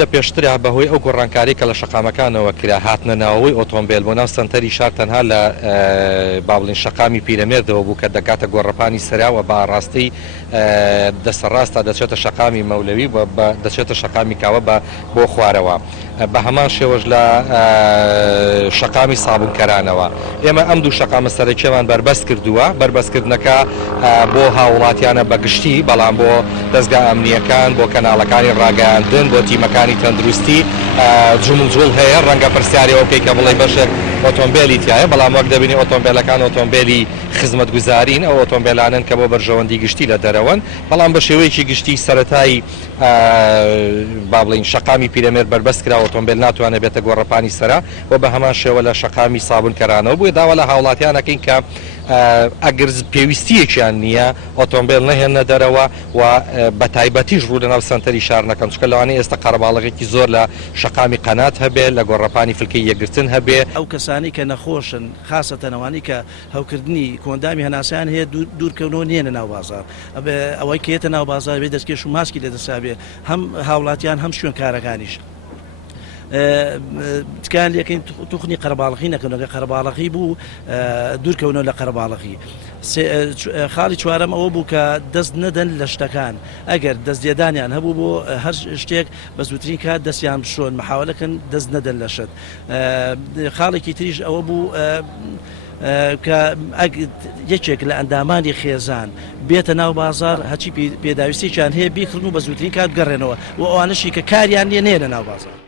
لە پێشترا بەهۆی ئەو گۆڕانکاری کە لە شەقامەکانەوە کرا هاتنە ناوەوەی ئۆتۆمبیل بۆ ناو سنتەری شار تەنها لە باڵین شەقامی پیرەمێردەوە بوو کە دەکاتە گۆڕەپانی سەراوە بە ڕاستی دەسەڕاستە دەچێتە شەقامی مەولەوی دەچێتە شەقامی کاوە بۆ خوارەوە بە هەمان شێوەش لە شەقامی سابونکەرانەوە ئێمە ئەم دوو شەقامە سەرەکیەمان بربەست کردووە بربەستکردنەکە بۆ هاوڵاتیانە بەگشتی بەڵام بۆ دەستگا ئەمنیەکان بۆ کەناڵەکانی ڕاگەیاندن بۆ تیمەکانی تەندروستی جوڵ هەیە ڕەنگە پرسیارەوە بکەی کە بڵێ بەشێک ئۆتۆمبیلی تایە بەڵام وەک دەبینی ئۆتۆمبیلەکان ئۆتۆمبیلی خزمەتگوزارین ئەو ئۆتۆمبیلانن کە بۆ بەرژەوەندی گشتی لە دەرەوەن بەڵام بە شێوەیەکی گشتی سەرەتایی با بڵین شەقامی پیرەمێرد بربەست کرا ئۆتۆمبیل ناتوانێت بێتە گۆڕەپانی سەرا و بە هەمان شێوە لە شەقامی سابونکەرانەوە بووە داوا لە هاوڵاتیانەکەین کە ئەگەر پێویستیەکیان نییە ئۆتۆمبیل نەهێنە دەرەوە و بە تایبەتیش ڕوو لەناو سنتەری شار نەکەن چکە لەوانەیە ئێستا قەرەباڵغێکی زۆر لە شەقامی قەنات هەبێ لە گۆڕەپانی فلکەی یەکگرتن هەبێ ئەو کەسانی کە نەخۆشن خاستەنەوانی کە هەوکردنی کۆندامی هەناسیان هەیە دوورکەونەوە نیێنە ناو بازار ئەوەی کێتە ناو بازار بێ دەستکێش و ماسکی لەدەسابێ هەم هاوڵاتیان هەم شوێن کارەکانیش تکان لەکەین توخنی قەرەباڵغی نەکەنەوە قەرەباڵغی بوو دوورکەونەوە لە قەرەباڵغی خاڵی چوارەم ئەوە بوو کە دەست نەدەن لە شتەکان ئەگەر دەستێدانیان هەبوو بۆ هەر شتێک بە زووترین کات دەستیان بشۆن محاولەکەن دەست نەدەن لە شت خاڵێکی تریش ئەوە بوو کە یەکێک لە ئەندامانی خێزان بێتە ناو بازار هەچی پێداویستێکیان هەیە بیکردن و بە زووترین کات بگەڕێنەوە و ئەوانشی کە کاریان نیە نێنە ناو بازار.